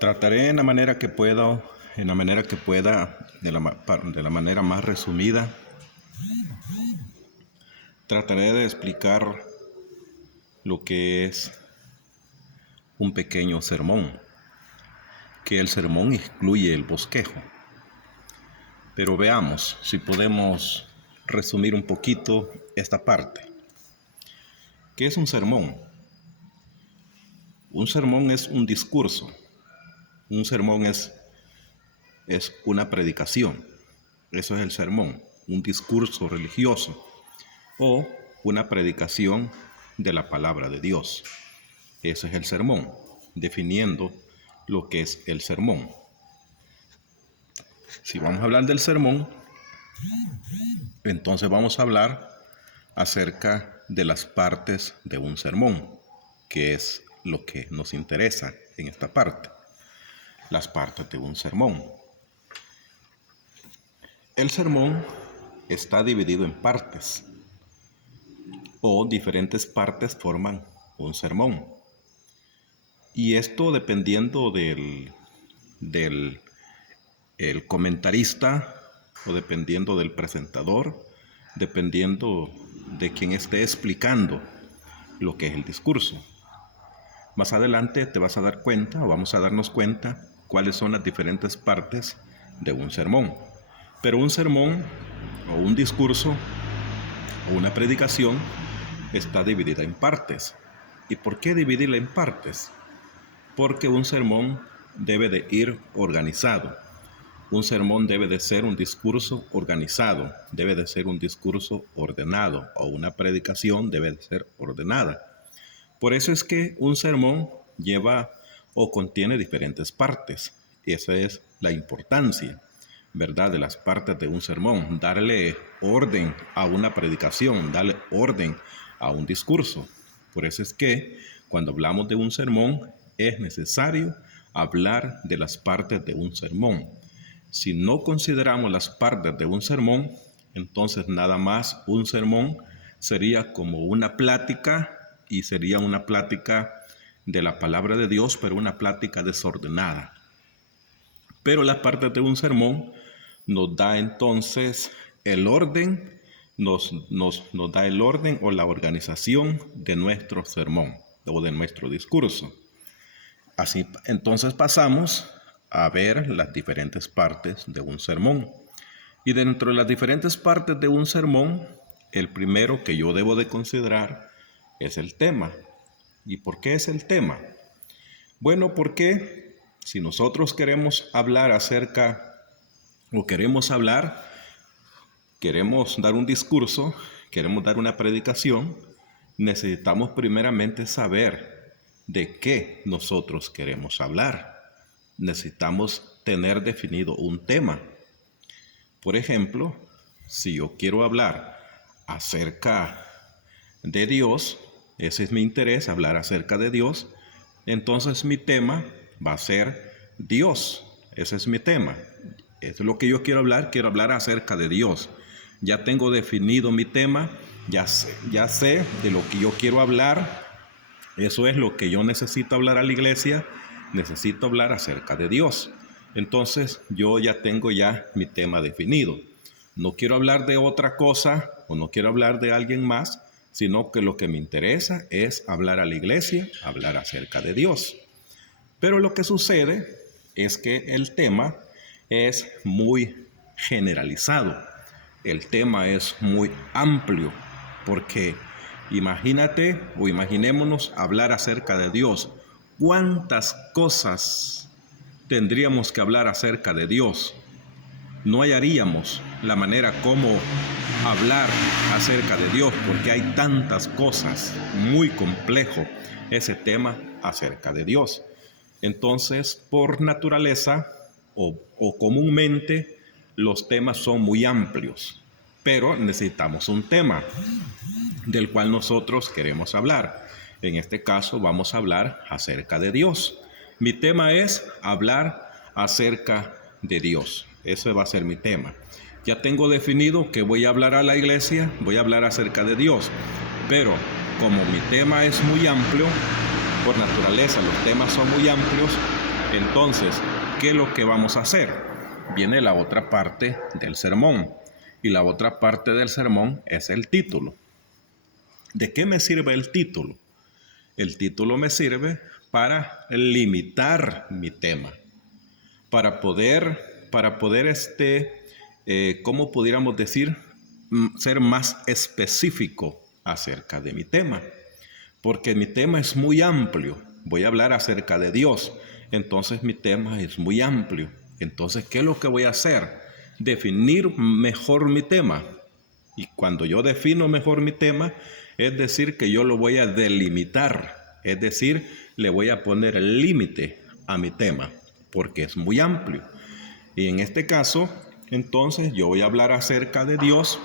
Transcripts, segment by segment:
Trataré en la manera que pueda, de la manera más resumida, trataré de explicar lo que es un pequeño sermón, que el sermón incluye el bosquejo. Pero veamos si podemos resumir un poquito esta parte. ¿Qué es un sermón? Un sermón es un discurso. Un sermón es una predicación. Eso es el sermón, un discurso religioso o una predicación de la palabra de Dios. Ese es el sermón, definiendo lo que es el sermón. Si vamos a hablar del sermón, entonces vamos a hablar acerca de las partes de un sermón, que es lo que nos interesa en esta parte. Las partes de un sermón. El sermón está dividido en partes, o diferentes partes forman un sermón. Y esto dependiendo del comentarista, o dependiendo del presentador, dependiendo de quien esté explicando lo que es el discurso. Más adelante te vas a dar cuenta, o vamos a darnos cuenta, cuáles son las diferentes partes de un sermón. Pero un sermón, o un discurso, o una predicación, está dividida en partes. ¿Y por qué dividirla en partes? Porque un sermón debe de ir organizado. Un sermón debe de ser un discurso organizado, debe de ser un discurso ordenado, o una predicación debe de ser ordenada. Por eso es que un sermón lleva o contiene diferentes partes. Esa es la importancia, ¿verdad?, de las partes de un sermón. Darle orden a una predicación, darle orden a un discurso. Por eso es que cuando hablamos de un sermón es necesario hablar de las partes de un sermón. Si no consideramos las partes de un sermón, entonces nada más un sermón sería como una plática, y sería una plática de la palabra de Dios, pero una plática desordenada. Pero las partes de un sermón nos da entonces el orden, nos da el orden o la organización de nuestro sermón o de nuestro discurso. Así, entonces pasamos a ver las diferentes partes de un sermón. Y dentro de las diferentes partes de un sermón, el primero que yo debo de considerar es el tema. ¿Y por qué es el tema? Bueno, porque si nosotros queremos hablar queremos dar un discurso, queremos dar una predicación, necesitamos primeramente saber de qué nosotros queremos hablar. Necesitamos tener definido un tema. Por ejemplo, si yo quiero hablar acerca de Dios, ese es mi interés, hablar acerca de Dios, entonces mi tema va a ser Dios. Ese es mi tema. Es lo que yo quiero hablar acerca de Dios. Ya tengo definido mi tema, ya sé de lo que yo quiero hablar. Eso es lo que yo necesito hablar a la iglesia. Necesito hablar acerca de Dios. Entonces yo ya tengo mi tema definido. No quiero hablar de otra cosa o no quiero hablar de alguien más, sino que lo que me interesa es hablar a la iglesia, hablar acerca de Dios. Pero lo que sucede es que el tema es muy generalizado. El tema es muy amplio, porque imagínate o imaginémonos hablar acerca de Dios. ¿Cuántas cosas tendríamos que hablar acerca de Dios? No hallaríamos la manera como hablar acerca de Dios, porque hay tantas cosas, muy complejo ese tema acerca de Dios. Entonces, por naturaleza o comúnmente, los temas son muy amplios, pero necesitamos un tema del cual nosotros queremos hablar. En este caso vamos a hablar acerca de Dios. Mi tema es hablar acerca de Dios. Ese va a ser mi tema. Ya tengo definido que voy a hablar a la iglesia, voy a hablar acerca de Dios. Pero como mi tema es muy amplio, por naturaleza los temas son muy amplios, Entonces, ¿qué es lo que vamos a hacer? Viene la otra parte del sermón. Y la otra parte del sermón es el título. ¿De qué me sirve el título? El título me sirve para limitar mi tema, para poder ¿cómo pudiéramos decir? Ser más específico acerca de mi tema. Porque mi tema es muy amplio. Voy a hablar acerca de Dios. Entonces mi tema es muy amplio. Entonces, ¿qué es lo que voy a hacer? Definir mejor mi tema. Y cuando yo defino mejor mi tema, es decir, que yo lo voy a delimitar. Es decir, le voy a poner el límite a mi tema, porque es muy amplio. Y en este caso, entonces yo voy a hablar acerca de Dios,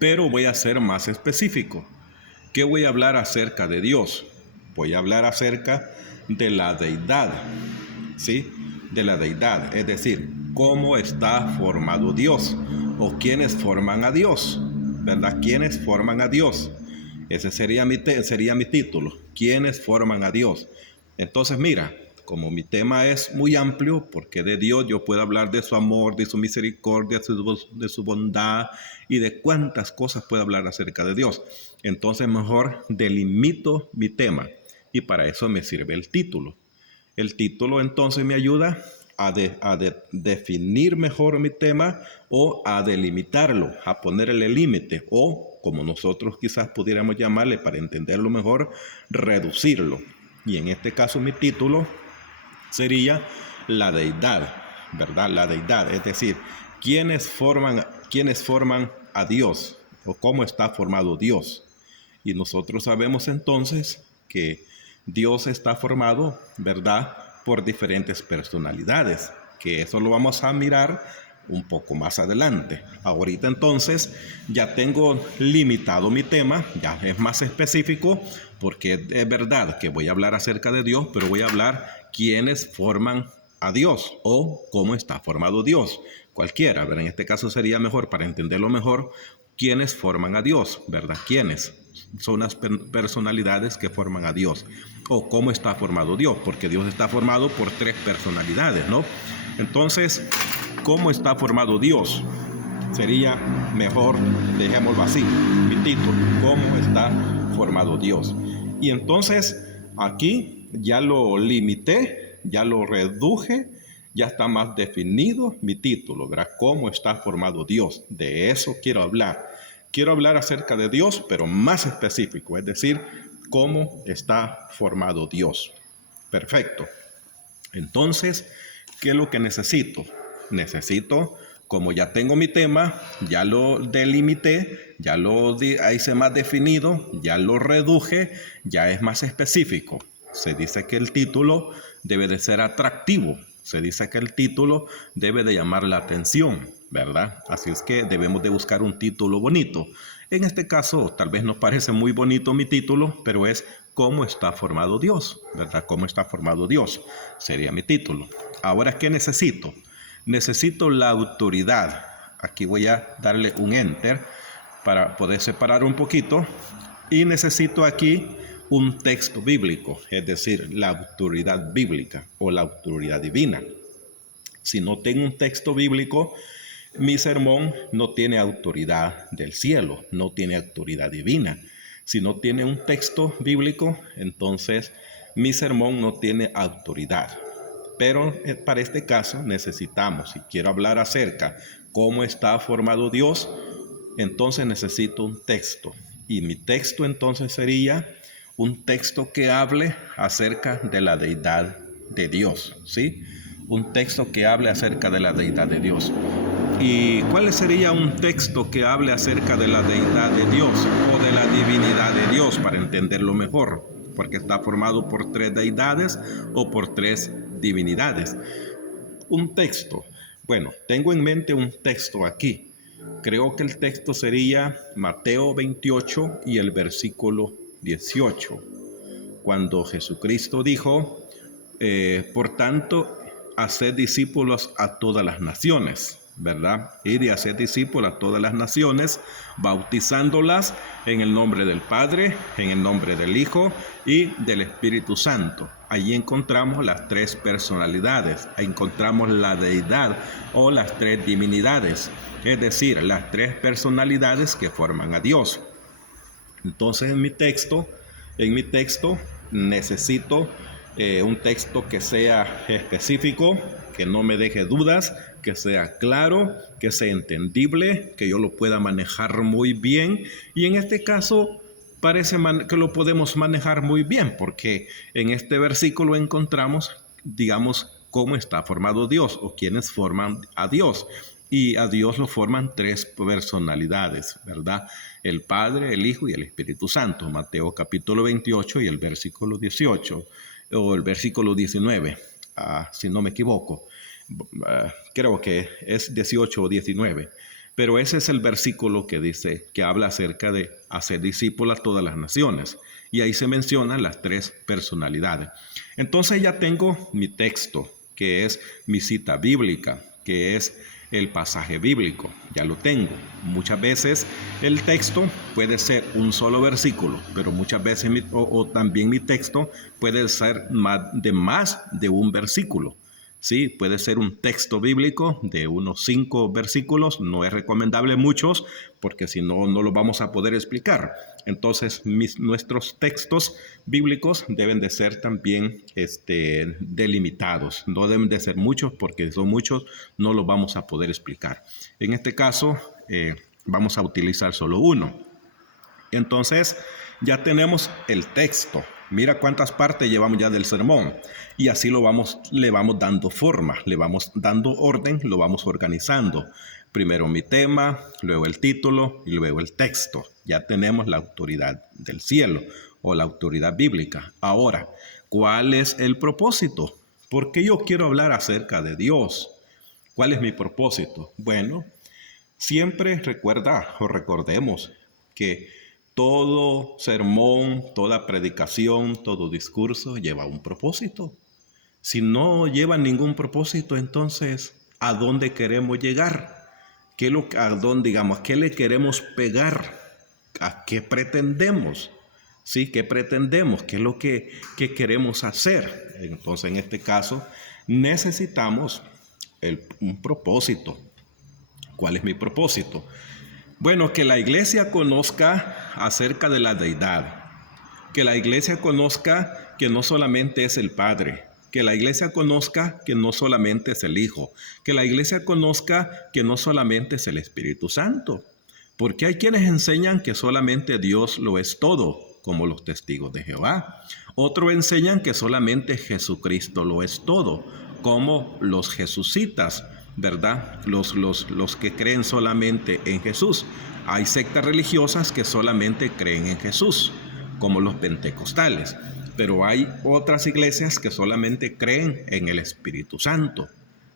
pero voy a ser más específico. ¿Qué voy a hablar acerca de Dios? Voy a hablar acerca de la deidad, ¿sí? De la deidad, es decir, cómo está formado Dios o quiénes forman a Dios, ¿verdad? ¿Quiénes forman a Dios? Ese sería mi título, ¿quiénes forman a Dios? Entonces, mira, como mi tema es muy amplio, porque de Dios yo puedo hablar de su amor, de su misericordia, de su bondad y de cuántas cosas puedo hablar acerca de Dios. Entonces mejor delimito mi tema y para eso me sirve el título. El título entonces me ayuda a definir mejor mi tema o a delimitarlo, a ponerle límite o, como nosotros quizás pudiéramos llamarle para entenderlo mejor, reducirlo. Y en este caso mi título sería la deidad, ¿verdad? La deidad, es decir, quiénes forman a Dios o cómo está formado Dios. Y nosotros sabemos entonces que Dios está formado, ¿verdad?, por diferentes personalidades, que eso lo vamos a mirar un poco más adelante. Ahorita entonces ya tengo limitado mi tema, ya es más específico, porque es verdad que voy a hablar acerca de Dios, pero voy a hablar quiénes forman a Dios o cómo está formado Dios. Cualquiera, ¿verdad? En este caso sería mejor, para entenderlo mejor, quiénes forman a Dios, ¿verdad? ¿Quiénes son las personalidades que forman a Dios? O cómo está formado Dios, porque Dios está formado por tres personalidades, ¿no? Entonces, ¿cómo está formado Dios? Sería mejor, dejémoslo así, mi título, ¿cómo está formado Dios? Y entonces, aquí ya lo limité, ya lo reduje, ya está más definido mi título, ¿verdad? ¿Cómo está formado Dios? De eso quiero hablar. Quiero hablar acerca de Dios, pero más específico, es decir, cómo está formado Dios. Perfecto. Entonces, ¿qué es lo que necesito? Necesito, como ya tengo mi tema, ya lo delimité, ya lo hice más definido, ya lo reduje, ya es más específico. Se dice que el título debe de ser atractivo. Se dice que el título debe de llamar la atención, ¿verdad? Así es que debemos de buscar un título bonito. En este caso, tal vez nos parece muy bonito mi título, pero es ¿cómo está formado Dios? ¿Verdad? ¿Cómo está formado Dios? Sería mi título. Ahora, ¿qué necesito? Necesito la autoridad. Aquí voy a darle un enter para poder separar un poquito. Y necesito aquí un texto bíblico, es decir, la autoridad bíblica o la autoridad divina. Si no tengo un texto bíblico, mi sermón no tiene autoridad del cielo, no tiene autoridad divina. Si no tiene un texto bíblico, entonces mi sermón no tiene autoridad. Pero para este caso necesitamos, si quiero hablar acerca cómo está formado Dios, entonces necesito un texto. Y mi texto entonces sería un texto que hable acerca de la deidad de Dios, ¿sí? Un texto que hable acerca de la deidad de Dios. ¿Y cuál sería un texto que hable acerca de la deidad de Dios o de la divinidad de Dios para entenderlo mejor? Porque está formado por tres deidades o por tres divinidades. Un texto. Bueno, tengo en mente un texto aquí. Creo que el texto sería Mateo 28 y el versículo 18. Cuando Jesucristo dijo, por tanto, haced discípulos a todas las naciones, ¿verdad? Ir y hacer discípulos a todas las naciones, bautizándolas en el nombre del Padre, en el nombre del Hijo y del Espíritu Santo. Allí encontramos las tres personalidades, encontramos la deidad o las tres divinidades, es decir, las tres personalidades que forman a Dios. Entonces en mi texto necesito un texto que sea específico, que no me deje dudas, que sea claro, que sea entendible, que yo lo pueda manejar muy bien. Y en este caso parece que lo podemos manejar muy bien, porque en este versículo encontramos, digamos, cómo está formado Dios o quiénes forman a Dios. Y a Dios lo forman tres personalidades, ¿verdad? El Padre, el Hijo y el Espíritu Santo. Mateo capítulo 28 y el versículo 18 o el versículo 19, si no me equivoco. Creo que es 18 o 19. Pero ese es el versículo que dice, que habla acerca de hacer discípulos a todas las naciones. Y ahí se mencionan las tres personalidades. Entonces ya tengo mi texto, que es mi cita bíblica, que es el pasaje bíblico. Ya lo tengo. Muchas veces el texto puede ser un solo versículo, pero muchas veces también mi texto puede ser más de un versículo. Sí, puede ser un texto bíblico de unos 5 versículos. No es recomendable muchos porque si no, no lo vamos a poder explicar. Entonces, nuestros textos bíblicos deben de ser también delimitados. No deben de ser muchos porque si son muchos no los vamos a poder explicar. En este caso, vamos a utilizar solo uno. Entonces, ya tenemos el texto. Mira cuántas partes llevamos ya del sermón. Y así le vamos dando forma, le vamos dando orden, lo vamos organizando. Primero mi tema, luego el título y luego el texto. Ya tenemos la autoridad del cielo o la autoridad bíblica. Ahora, ¿cuál es el propósito? ¿Por qué yo quiero hablar acerca de Dios? ¿Cuál es mi propósito? Bueno, siempre recordemos que todo sermón, toda predicación, todo discurso lleva un propósito. Si no lleva ningún propósito, entonces, ¿a dónde queremos llegar? ¿Qué le queremos pegar? ¿A qué pretendemos? ¿Sí? ¿Qué pretendemos? ¿Qué es lo que queremos hacer? Entonces, en este caso, necesitamos un propósito. ¿Cuál es mi propósito? Bueno, que la iglesia conozca acerca de la deidad, que la iglesia conozca que no solamente es el Padre, que la iglesia conozca que no solamente es el Hijo, que la iglesia conozca que no solamente es el Espíritu Santo, porque hay quienes enseñan que solamente Dios lo es todo, como los testigos de Jehová. Otros enseñan que solamente Jesucristo lo es todo, como los jesucitas, ¿verdad? Los que creen solamente en Jesús. Hay sectas religiosas que solamente creen en Jesús, como los pentecostales. Pero hay otras iglesias que solamente creen en el Espíritu Santo.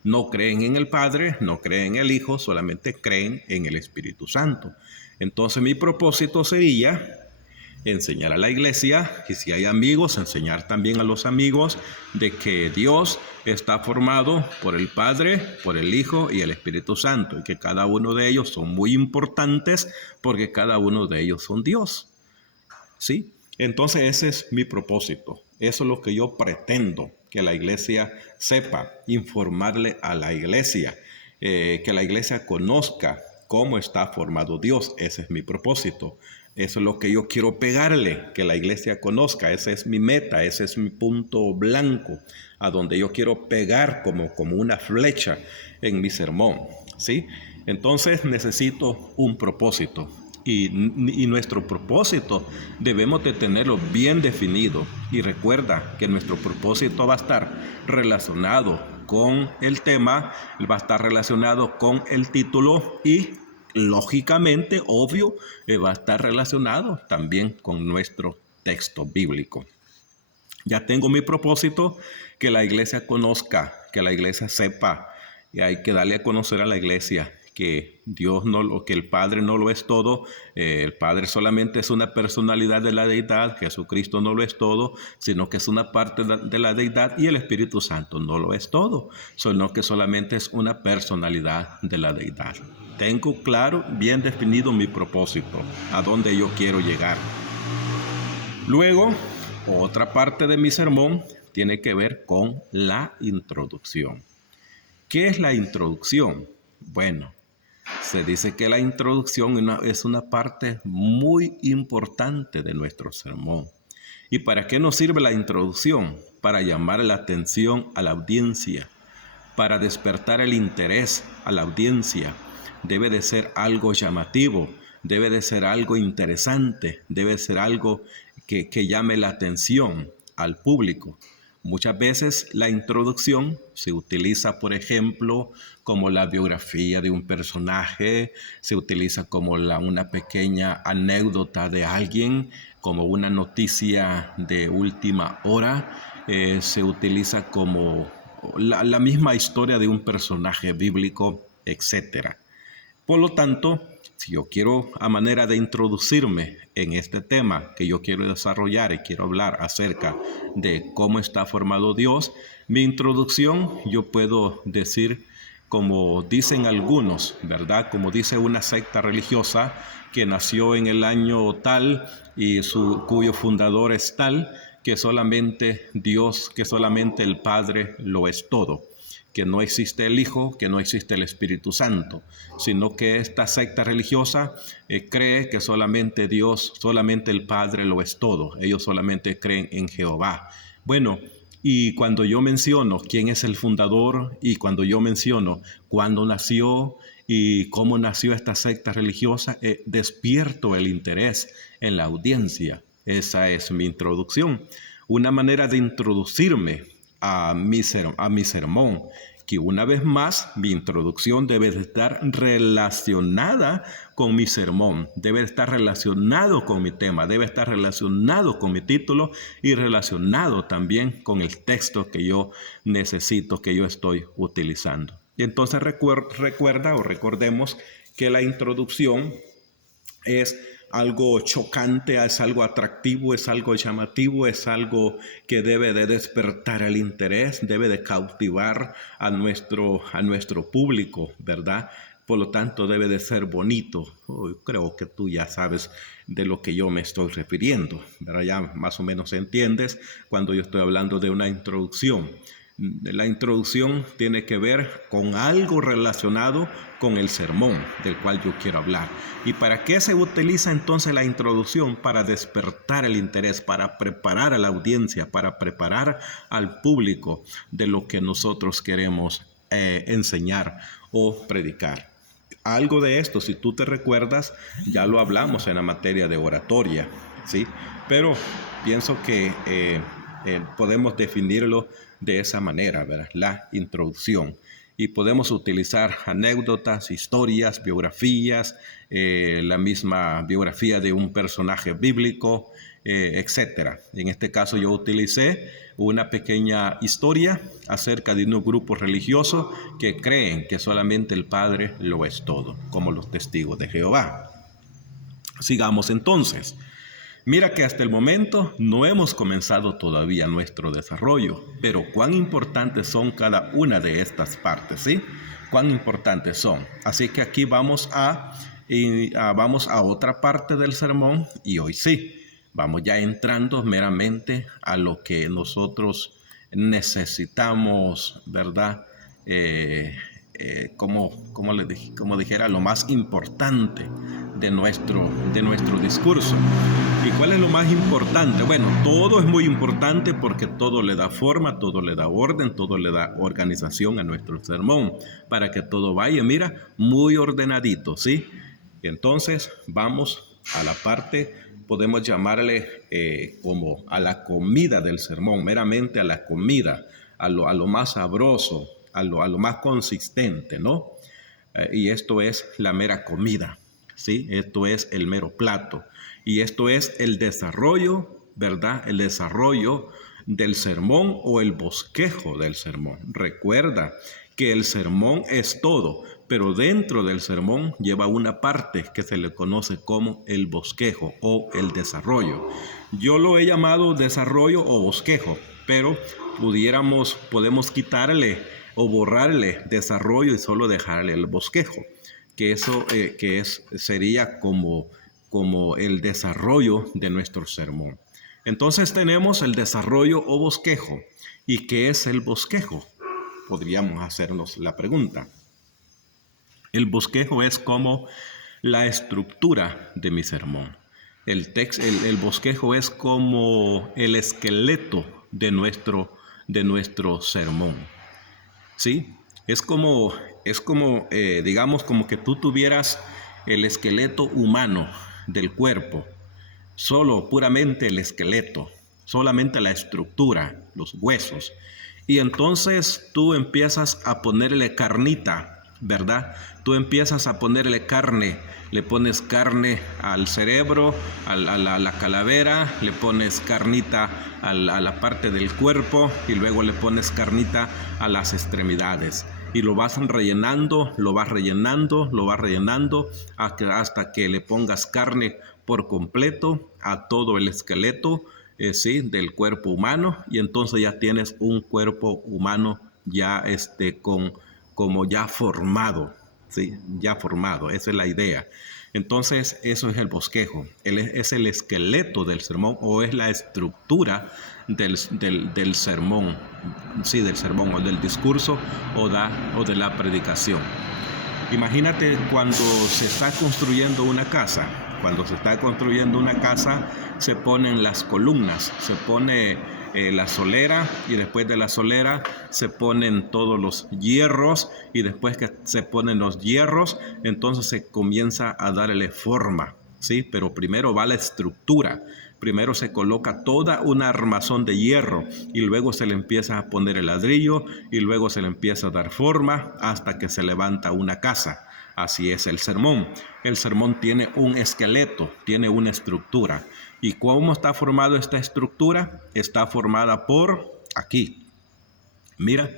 No creen en el Padre, no creen en el Hijo, solamente creen en el Espíritu Santo. Entonces mi propósito sería enseñar a la iglesia, y si hay amigos, enseñar también a los amigos de que Dios está formado por el Padre, por el Hijo y el Espíritu Santo, y que cada uno de ellos son muy importantes porque cada uno de ellos son Dios. ¿Sí? Entonces ese es mi propósito. Eso es lo que yo pretendo que la iglesia sepa, informarle a la iglesia, que la iglesia conozca cómo está formado Dios. Ese es mi propósito. Eso es lo que yo quiero pegarle, que la iglesia conozca. Esa es mi meta, ese es mi punto blanco, a donde yo quiero pegar como una flecha en mi sermón, ¿sí? Entonces necesito un propósito. Y nuestro propósito debemos de tenerlo bien definido. Y recuerda que nuestro propósito va a estar relacionado con el tema, va a estar relacionado con el título y lógicamente, obvio, va a estar relacionado también con nuestro texto bíblico. Ya tengo mi propósito, que la iglesia conozca, que la iglesia sepa, y hay que darle a conocer a la iglesia que Dios no lo, que el Padre no lo es todo, el Padre solamente es una personalidad de la deidad, Jesucristo no lo es todo, sino que es una parte de la deidad, y el Espíritu Santo no lo es todo, sino que solamente es una personalidad de la deidad. Tengo claro, bien definido mi propósito, a dónde yo quiero llegar. Luego, otra parte de mi sermón tiene que ver con la introducción. ¿Qué es la introducción? Bueno, se dice que la introducción es una parte muy importante de nuestro sermón. ¿Y para qué nos sirve la introducción? Para llamar la atención a la audiencia, para despertar el interés a la audiencia. Debe de ser algo llamativo, debe de ser algo interesante, debe ser algo que llame la atención al público. Muchas veces la introducción se utiliza, por ejemplo, como la biografía de un personaje, se utiliza como una pequeña anécdota de alguien, como una noticia de última hora, se utiliza como la misma historia de un personaje bíblico, etc. Por lo tanto, si yo quiero, a manera de introducirme en este tema que yo quiero desarrollar y quiero hablar acerca de cómo está formado Dios, mi introducción yo puedo decir, como dicen algunos, ¿verdad? Como dice una secta religiosa que nació en el año tal y cuyo fundador es tal, que solamente Dios, que solamente el Padre lo es todo, que no existe el Hijo, que no existe el Espíritu Santo, sino que esta secta religiosa cree que solamente Dios, solamente el Padre lo es todo. Ellos solamente creen en Jehová. Bueno, y cuando yo menciono quién es el fundador, y cuando yo menciono cuándo nació y cómo nació esta secta religiosa, despierto el interés en la audiencia. Esa es mi introducción. Una manera de introducirme a mi sermón, que una vez más mi introducción debe de estar relacionada con mi sermón, debe estar relacionado con mi tema, debe estar relacionado con mi título y relacionado también con el texto que yo necesito, que yo estoy utilizando. Y entonces recuerda o recordemos que la introducción es algo chocante, es algo atractivo, es algo llamativo, es algo que debe de despertar el interés, debe de cautivar a nuestro público, ¿verdad? Por lo tanto, debe de ser bonito. Creo que tú ya sabes de lo que yo me estoy refiriendo, ¿verdad? Ya más o menos entiendes cuando yo estoy hablando de una introducción. La introducción tiene que ver con algo relacionado con el sermón del cual yo quiero hablar. ¿Y para qué se utiliza entonces la introducción? Para despertar el interés, para preparar a la audiencia, para preparar al público de lo que nosotros queremos enseñar o predicar. Algo de esto, si tú te recuerdas, ya lo hablamos en la materia de oratoria, ¿sí? Pero pienso que podemos definirlo de esa manera, ¿verdad? La introducción. Y podemos utilizar anécdotas, historias, biografías, la misma biografía de un personaje bíblico, etc. En este caso yo utilicé una pequeña historia acerca de un grupo religioso que creen que solamente el Padre lo es todo, como los testigos de Jehová. Sigamos entonces. Mira que hasta el momento no hemos comenzado todavía nuestro desarrollo, pero cuán importantes son cada una de estas partes, ¿sí? Cuán importantes son. Así que aquí vamos a otra parte del sermón, y hoy sí, vamos ya entrando meramente a lo que nosotros necesitamos, ¿verdad? Como dijera, lo más importante de nuestro discurso. ¿Y cuál es lo más importante? Bueno, todo es muy importante porque todo le da forma, todo le da orden, todo le da organización a nuestro sermón para que todo vaya, mira, muy ordenadito, ¿sí? Y entonces vamos a la parte, podemos llamarle como a la comida del sermón, meramente a la comida, a lo más sabroso, a lo más consistente, ¿no? Y esto es la mera comida, ¿sí? Esto es el mero plato. Y esto es el desarrollo, ¿verdad? El desarrollo del sermón o el bosquejo del sermón. Recuerda que el sermón es todo, pero dentro del sermón lleva una parte que se le conoce como el bosquejo o el desarrollo. Yo lo he llamado desarrollo o bosquejo, pero podemos quitarle o borrarle desarrollo y solo dejarle el bosquejo, que eso sería como el desarrollo de nuestro sermón. Entonces tenemos el desarrollo o bosquejo. ¿Y qué es el bosquejo? Podríamos hacernos la pregunta. El bosquejo es como la estructura de mi sermón. El bosquejo es como el esqueleto de nuestro sermón. ¿Sí? Es como digamos, como que tú tuvieras el esqueleto humano del cuerpo. Solo, puramente el esqueleto, solamente la estructura, los huesos. Y entonces tú empiezas a ponerle carnita, ¿verdad? Tú empiezas a ponerle carne, le pones carne al cerebro, a la calavera, le pones carnita a la parte del cuerpo y luego le pones carnita a las extremidades. Y lo vas rellenando, lo vas rellenando hasta que le pongas carne por completo a todo el esqueleto ¿sí? del cuerpo humano, y entonces ya tienes un cuerpo humano ya como ya formado, ¿sí? Ya formado, esa es la idea. Entonces eso es el bosquejo, es el esqueleto del sermón o es la estructura del sermón, sí, del sermón o del discurso o de la predicación. Imagínate cuando se está construyendo una casa. Cuando se está construyendo una casa se ponen las columnas, se pone la solera y después de la solera se ponen todos los hierros y después que se ponen los hierros entonces se comienza a darle forma, ¿sí? Pero primero va la estructura. Primero se coloca toda una armazón de hierro y luego se le empieza a poner el ladrillo y luego se le empieza a dar forma hasta que se levanta una casa. Así es el sermón. El sermón tiene un esqueleto, tiene una estructura. ¿Y cómo está formada esta estructura? Está formada por aquí. Mira,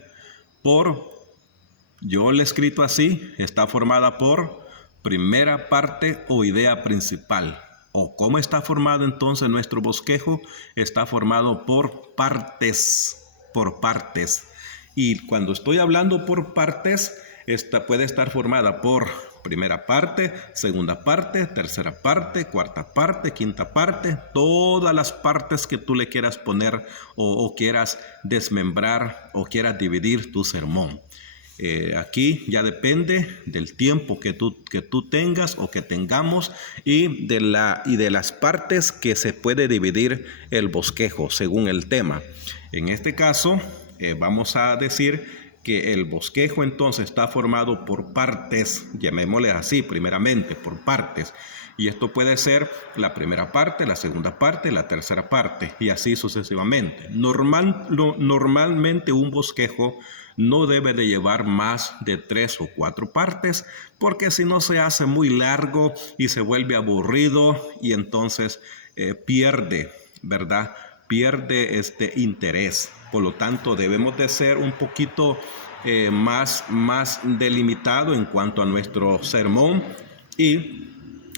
yo lo he escrito así, está formada por primera parte o idea principal. ¿O cómo está formado entonces nuestro bosquejo? Está formado por partes, Y cuando estoy hablando por partes, esta puede estar formada por primera parte, segunda parte, tercera parte, cuarta parte, quinta parte, todas las partes que tú le quieras poner o quieras desmembrar o quieras dividir tu sermón. Aquí ya depende del tiempo que tú tengas o que tengamos y de las partes que se puede dividir el bosquejo según el tema. En este caso vamos a decir que el bosquejo entonces está formado por partes, llamémosle así primeramente, por partes. Y esto puede ser la primera parte, la segunda parte, la tercera parte y así sucesivamente. Normalmente un bosquejo no debe de llevar más de 3 o 4 partes, porque si no se hace muy largo y se vuelve aburrido y entonces pierde, ¿verdad? Pierde interés. Por lo tanto, debemos de ser un poquito más delimitado en cuanto a nuestro sermón y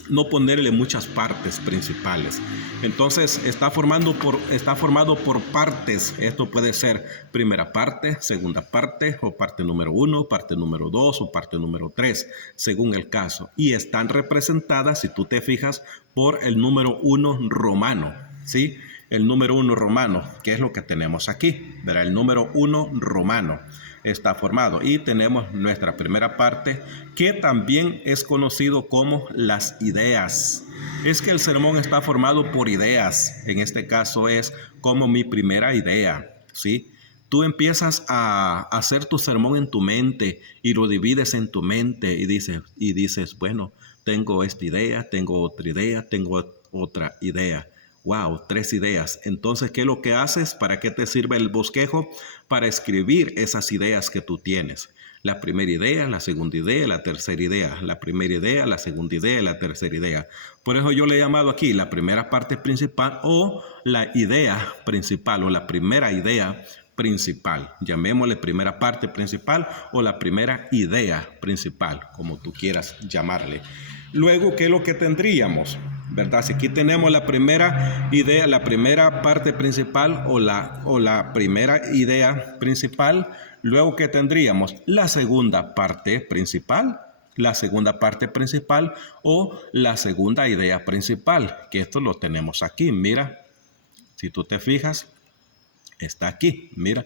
no ponerle muchas partes principales. Entonces está formado por partes. Esto puede ser primera parte, segunda parte o parte número 1, parte número 2 o parte número 3, según el caso. Y están representadas, si tú te fijas, por el número 1 romano, ¿sí? El número 1 romano, que es lo que tenemos aquí, ¿verdad? El número 1 romano está formado y tenemos nuestra primera parte que también es conocido como las ideas. Es que el sermón está formado por ideas. En este caso es como mi primera idea, ¿sí? Tú empiezas a hacer tu sermón en tu mente y lo divides en tu mente y dices, bueno, tengo esta idea, tengo otra idea, tengo otra idea. Wow, 3 ideas. Entonces, ¿qué es lo que haces? ¿Para qué te sirve el bosquejo? Para escribir esas ideas que tú tienes. La primera idea, la segunda idea, la tercera idea. La primera idea, la segunda idea, la tercera idea. Por eso yo le he llamado aquí la primera parte principal o la idea principal o la primera idea principal. Llamémosle primera parte principal o la primera idea principal, como tú quieras llamarle. Luego, ¿qué es lo que tendríamos? ¿Verdad? Si aquí tenemos la primera idea, la primera parte principal o la primera idea principal, luego, ¿qué tendríamos? La segunda parte principal o la segunda idea principal, que esto lo tenemos aquí, mira, si tú te fijas, está aquí, mira.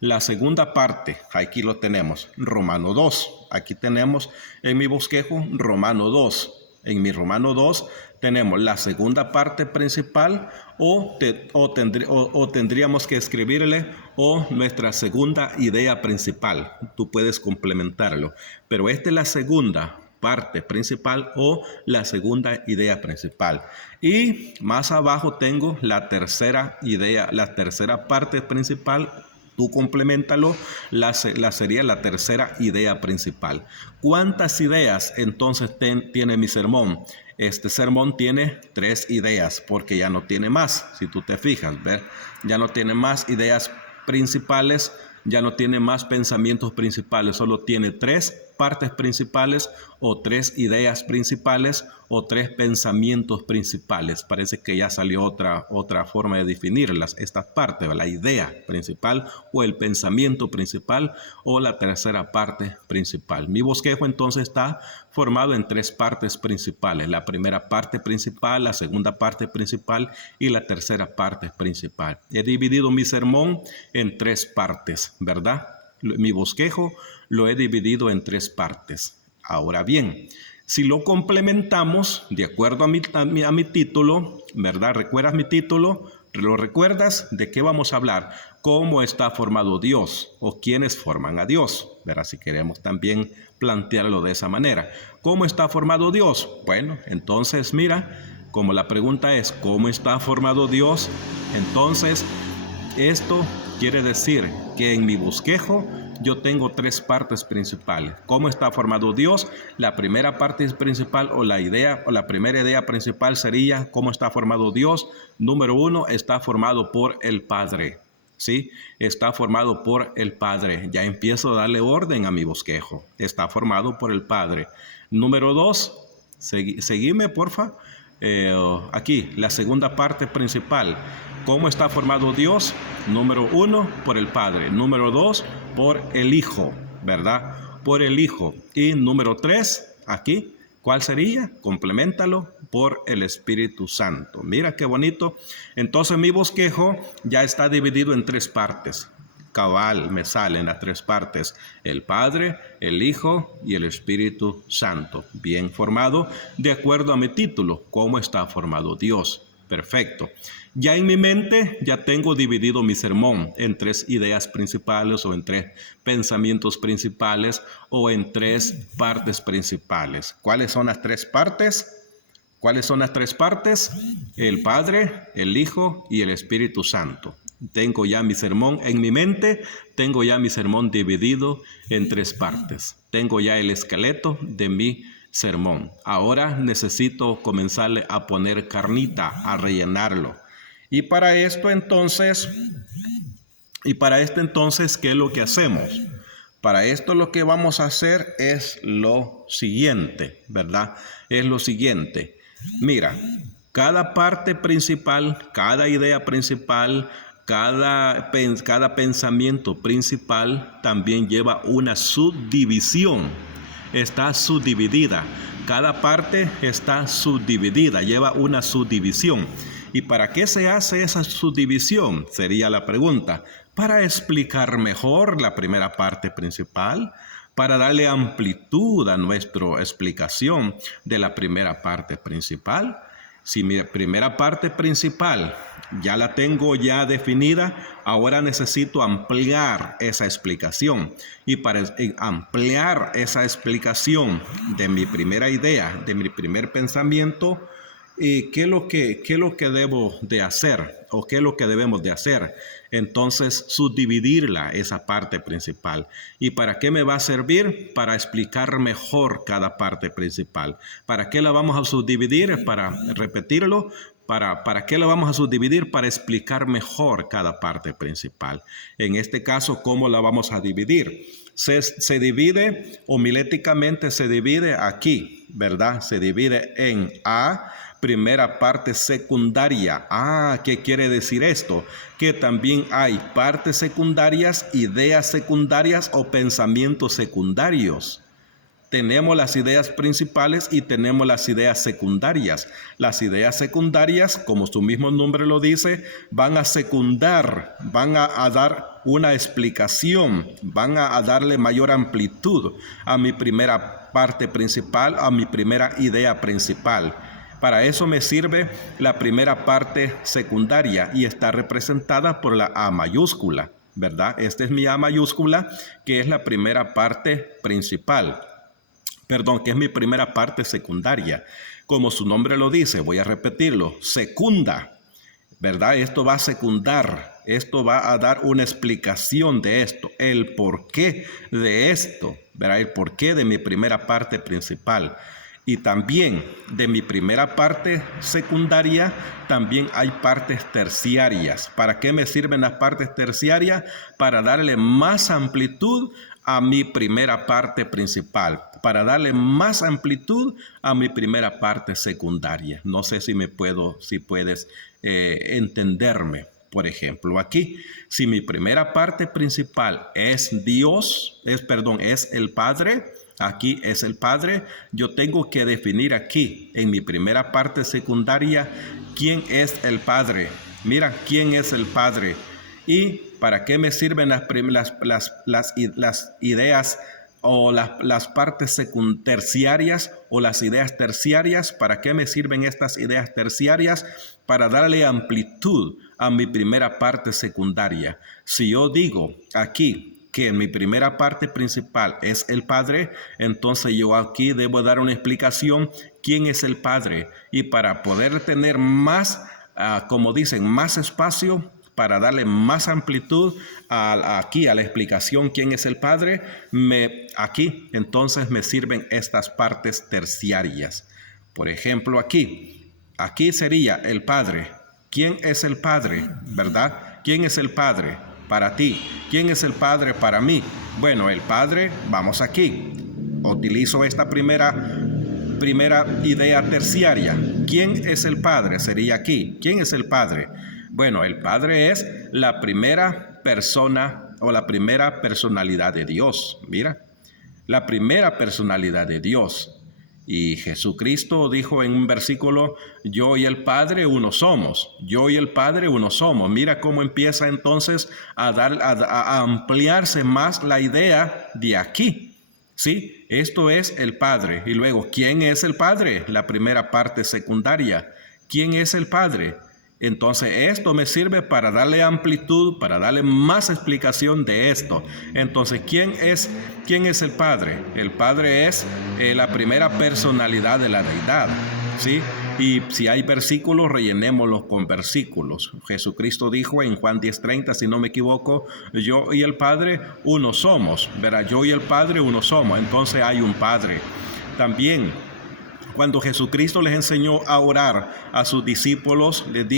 La segunda parte, aquí lo tenemos, Romano 2. Aquí tenemos en mi bosquejo Romano 2. En mi Romano 2 tenemos la segunda parte principal o tendríamos que escribirle o nuestra segunda idea principal. Tú puedes complementarlo, pero esta es la segunda parte principal o la segunda idea principal. Y más abajo tengo la tercera idea, la tercera parte principal. Tú complementalo, sería la tercera idea principal. ¿Cuántas ideas entonces tiene mi sermón? Este sermón tiene 3 ideas porque ya no tiene más. Si tú te fijas, ¿ver? Ya no tiene más ideas principales, ya no tiene más pensamientos principales, solo tiene 3 partes principales o 3 ideas principales o 3 pensamientos principales. Parece que ya salió otra forma de definirlas, estas partes, la idea principal o el pensamiento principal o la tercera parte principal. Mi bosquejo entonces está formado en 3 partes principales, la primera parte principal, la segunda parte principal y la tercera parte principal. He dividido mi sermón en 3 partes, ¿verdad? Mi bosquejo lo he dividido en 3 partes. Ahora bien, si lo complementamos de acuerdo a mi título, ¿verdad? ¿Recuerdas mi título? ¿Lo recuerdas? ¿De qué vamos a hablar? ¿Cómo está formado Dios? ¿O quiénes forman a Dios? ¿Verdad? Si queremos también plantearlo de esa manera. ¿Cómo está formado Dios? Bueno, entonces mira, como la pregunta es ¿cómo está formado Dios? Entonces, esto quiere decir que en mi bosquejo yo tengo 3 partes principales. ¿Cómo está formado Dios? La primera parte principal o la primera idea principal sería ¿cómo está formado Dios? Número 1, está formado por el Padre. ¿Sí? Está formado por el Padre. Ya empiezo a darle orden a mi bosquejo. Está formado por el Padre. Número 2, seguime porfa. Aquí, la segunda parte principal. ¿Cómo está formado Dios? Número 1, por el Padre. Número 2, por el Hijo, ¿verdad? Por el Hijo. Y número 3, aquí, ¿cuál sería? Compleméntalo, por el Espíritu Santo. Mira qué bonito. Entonces mi bosquejo ya está dividido en 3 partes. Cabal, me salen las 3 partes. El Padre, el Hijo y el Espíritu Santo. Bien formado de acuerdo a mi título. ¿Cómo está formado Dios? Perfecto. Ya en mi mente ya tengo dividido mi sermón en 3 ideas principales o en 3 pensamientos principales o en 3 partes principales. ¿Cuáles son las 3 partes? ¿Cuáles son las 3 partes? El Padre, el Hijo y el Espíritu Santo. Tengo ya mi sermón en mi mente, tengo ya mi sermón dividido en 3 partes. Tengo ya el esqueleto de mi sermón. Ahora necesito comenzarle a poner carnita, a rellenarlo. Y para esto entonces, ¿qué es lo que hacemos? Para esto lo que vamos a hacer es lo siguiente, ¿verdad? Es lo siguiente. Mira, cada parte principal, cada idea principal, cada pensamiento principal también lleva una subdivisión. Está subdividida. Cada parte está subdividida, lleva una subdivisión. ¿Y para qué se hace esa subdivisión? Sería la pregunta. Para explicar mejor la primera parte principal, para darle amplitud a nuestra explicación de la primera parte principal. Si mi primera parte principal ya la tengo ya definida, ahora necesito ampliar esa explicación. Y para ampliar esa explicación de mi primera idea, de mi primer pensamiento, ¿qué es lo que debo de hacer o qué es lo que debemos de hacer? Entonces, subdividirla, esa parte principal. ¿Y para qué me va a servir? Para explicar mejor cada parte principal. ¿Para qué la vamos a subdividir? Para repetirlo, ¿Para qué lo vamos a subdividir? Para explicar mejor cada parte principal. En este caso, ¿cómo la vamos a dividir? Se divide, homiléticamente se divide aquí, ¿verdad? Se divide en A, primera parte secundaria. ¿Qué quiere decir esto? Que también hay partes secundarias, ideas secundarias o pensamientos secundarios. Tenemos las ideas principales y tenemos las ideas secundarias. Las ideas secundarias, como su mismo nombre lo dice, van a secundar, van a dar una explicación, van a darle mayor amplitud a mi primera parte principal, a mi primera idea principal. Para eso me sirve la primera parte secundaria y está representada por la A mayúscula, ¿verdad? Esta es mi A mayúscula, que es la primera parte principal. Que es mi primera parte secundaria. Como su nombre lo dice, voy a repetirlo, secunda, ¿verdad? Esto va a secundar, esto va a dar una explicación de esto, el porqué de esto, ¿verdad? El porqué de mi primera parte principal. Y también de mi primera parte secundaria, también hay partes terciarias. ¿Para qué me sirven las partes terciarias? Para darle más amplitud a mi primera parte principal, para darle más amplitud a mi primera parte secundaria. No sé si puedes entenderme. Por ejemplo, aquí, si mi primera parte principal es Dios, es el Padre, aquí es el Padre, yo tengo que definir aquí, en mi primera parte secundaria, quién es el Padre. Mira, quién es el Padre. ¿Y para qué me sirven las ideas o las partes terciarias o las ideas terciarias? ¿Para qué me sirven estas ideas terciarias? Para darle amplitud a mi primera parte secundaria. Si yo digo aquí que mi primera parte principal es el Padre, entonces yo aquí debo dar una explicación quién es el Padre. Y para poder tener más, como dicen, más espacio, para darle más amplitud aquí a la explicación quién es el Padre, aquí entonces me sirven estas partes terciarias. Por ejemplo, aquí sería el Padre. ¿Quién es el Padre? ¿Verdad? ¿Quién es el Padre para ti? ¿Quién es el Padre para mí? Bueno, el Padre, vamos aquí. Utilizo esta primera idea terciaria. ¿Quién es el Padre? Sería aquí. ¿Quién es el Padre? Bueno, el Padre es la primera persona o la primera personalidad de Dios. Mira, la primera personalidad de Dios. Y Jesucristo dijo en un versículo, yo y el Padre uno somos. Yo y el Padre uno somos. Mira cómo empieza entonces a ampliarse más la idea de aquí. ¿Sí? Esto es el Padre. Y luego, ¿quién es el Padre? La primera parte secundaria. ¿Quién es el Padre? Entonces esto me sirve para darle amplitud, para darle más explicación de esto. Entonces, ¿quién es el Padre? El Padre es la primera personalidad de la deidad, ¿sí? Y si hay versículos, rellenémoslos con versículos. Jesucristo dijo en Juan 10:30, si no me equivoco, yo y el Padre uno somos, ¿verdad? Yo y el Padre uno somos. Entonces hay un Padre. También, cuando Jesucristo les enseñó a orar a sus discípulos, les